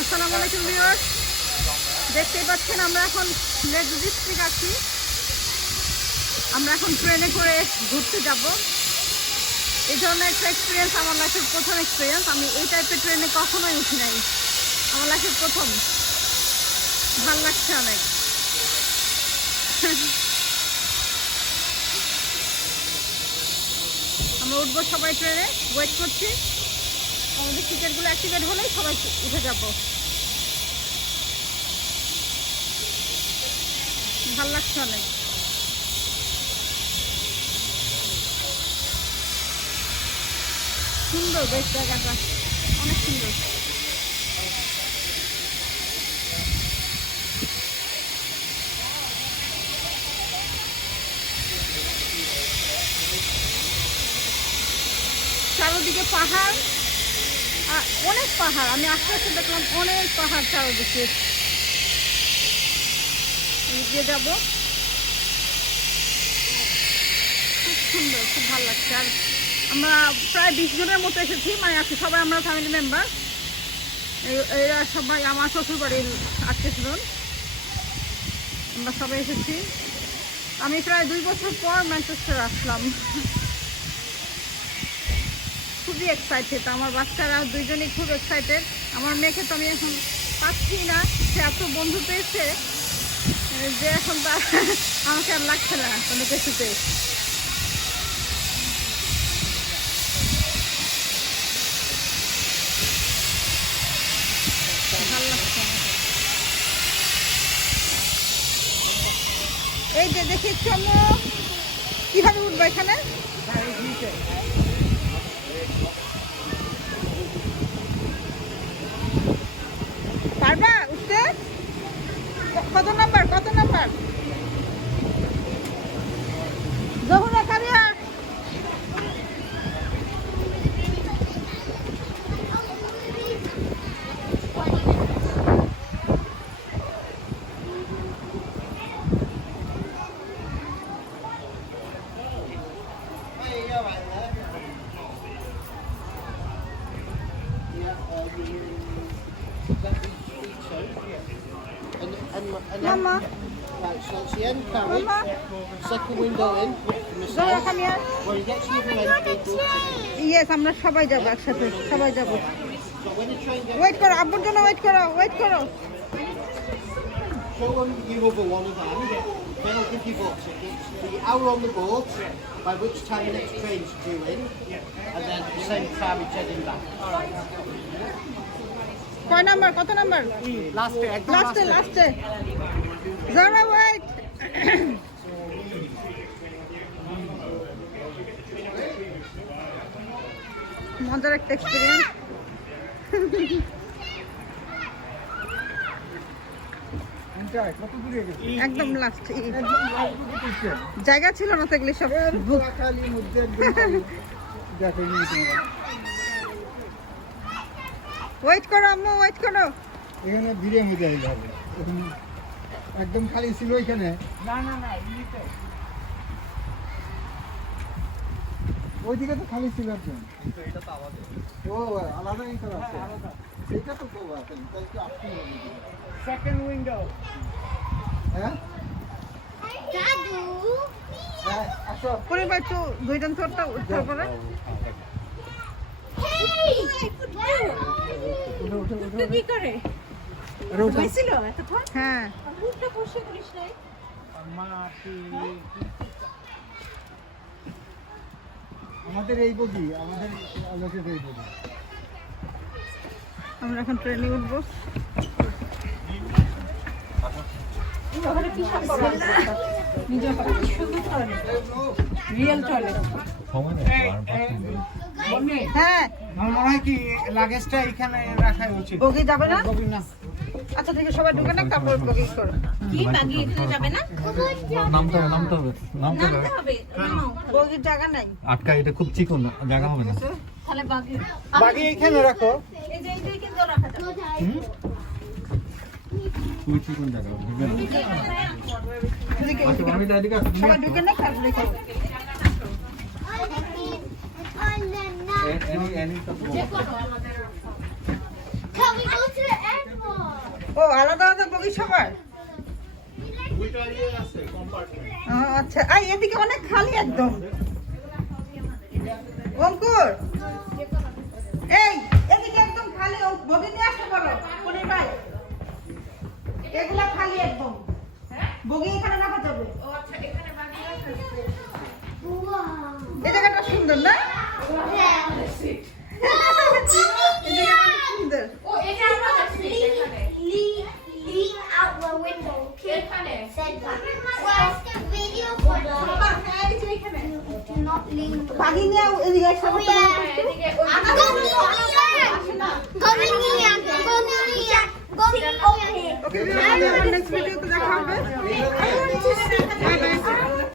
আসসালামু আলাইকুম ভিউয়ার্স, দেখতেই পাচ্ছেন আমরা এখন লেক ডিস্ট্রিক্ট আছি। আমরা এখন ট্রেনে করে ঘুরতে যাব। এই ধরনের একটা এক্সপিরিয়েন্স আমার লাইফের প্রথম এক্সপিরিয়েন্স। আমি এই টাইপের ট্রেনে কখনোই উঠি নাই, আমার লাইফের প্রথম। ভাল লাগছে অনেক। আমরা উঠবো সবাই, ট্রেনে ওয়েট করছি। আমাদের টিকিটগুলো অ্যাক্টিভেট হলেই সবাই উঠে যাব। ভাল লাগছে অনেক। সুন্দর বেশ, জায়গাটা অনেক সুন্দর। চারোদিকে পাহাড়, অনেক পাহাড়। আমি আস্তে আস্তে দেখলাম অনেক পাহাড় চারোদিকে। এগিয়ে যাব, খুব সুন্দর, খুব ভালো লাগছে। আর আমরা প্রায় 20 জনের মতো এসেছি, মানে আজকে সবাই আমরা ফ্যামিলি মেম্বার। এরা সবাই আমার শ্বশুর বাড়ির আত্মীয়স্বজন, আমরা সবাই এসেছি। আমি প্রায় 2 বছর পর ম্যানচেস্টার আসলাম। খুবই এক্সাইটেড, আমার বাচ্চারা দুইজনই খুব এক্সাইটেড। আমার মেয়েকে তো আমি এখন পাচ্ছি না, সে এত বন্ধু পেয়েছে যে এখন তার আমাকে আর লাগছে না কোনো কিছুতে। ভালো লাগছে। এই যে দেখি চলো কিভাবে উঠবো এখানে। পারবা উঠতে? কত নাম্বার, কত number? Jamuna Kariya. Mama. Right, so it's the end carriage, second window in, from the Zoya, stairs. come here. When you get to the other end, they go to Yes, আমরা সবাই যাব একসাথে, সবাই যাব। So when the train gets wait করো, আব্বুর জন্য wait করো, ওয়েট করো। show them your other one of them, then I'll give you both tickets. So you're hour on the boat, by which time the next train's due in, and then the same time it's heading back. কয় number, কত number? Last লাস্টে, লাস্টে। জোরে wait. মজার একটা experience. একদম last, জায়গা ছিল না তো, এগুলি সব ওয়েট করো আম্মু, ওয়েট করো। এখানে ভিড়ে মধ্যে আইলে হবে, একদম খালি ছিল এখানে। না না না, এমনিতে ওইদিকে তো খালি ছিল একদম। এটা তো আমাদের। ও আলাদা এই করা আছে। সেটা তো তো আছে, তাই কি আপনি সেকেন্ড উইন্ডো। হ্যাঁ দাদু হ্যাঁ আসো। পরিবার তো দুইজন তোরটা উঠতে পারে। হেই উঠো উঠো উঠো। কি করে আরে উঠো। হইছিল এতক্ষণ হ্যাঁ, উঠতে বসে করিস নাই আমাদের এই বগি, আমাদের লোকের এই বগি। আমরা এখন ট্রেনে উঠবো। ওখানে কি সম্ভব নিজে সুন্দর টয়লেট রিয়েল টয়লেট হ্যাঁ, আমার মনে হয় কি লাগেজটা এখানে রাখা উচিত। বগি যাবে না? বগি না। আচ্ছা ঠিক আছে, সবাই ঢুকে না, তারপর বগি করো। কি বাগি এখানে যাবে না নামতে হবে নামতে হবে নামাও বগির জায়গা নাই। আটকা, এটা খুব চিকন জায়গা হবে না। তাহলে বাগি বাগি এখানে রাখো। এই যে এইদিকে কিন্তু রাখা যাবে খুবই চিকন জায়গা হবে না। এদিকে, আচ্ছা আমি এদিকে আসছি। সবাই ঢুকে না, তারপরে করো। এনি তো যে করো আমাদের Can we go to the end? ও আলাদা আলাদা বগি সবার? ও, আচ্ছা আর এদিকে অনেক খালি একদম। অঙ্কুর এই এদিকে একদম খালি, ও বগি নিয়ে আসতে পারো পনির ভাই, এগুলা খালি একদম, বগি এখানে রাখা যাবে। এই জায়গাটা সুন্দর না? এই জায়গাটা সুন্দর। Lean out the window, okay? Center. Watch the video for the. Do not lean. বাগি নিয়ে এদিকে এসে Oh yeah. Go near. Go near. Okay. ওকে, নেক্সট ভিডিওতে দেখা হবে। I want to see.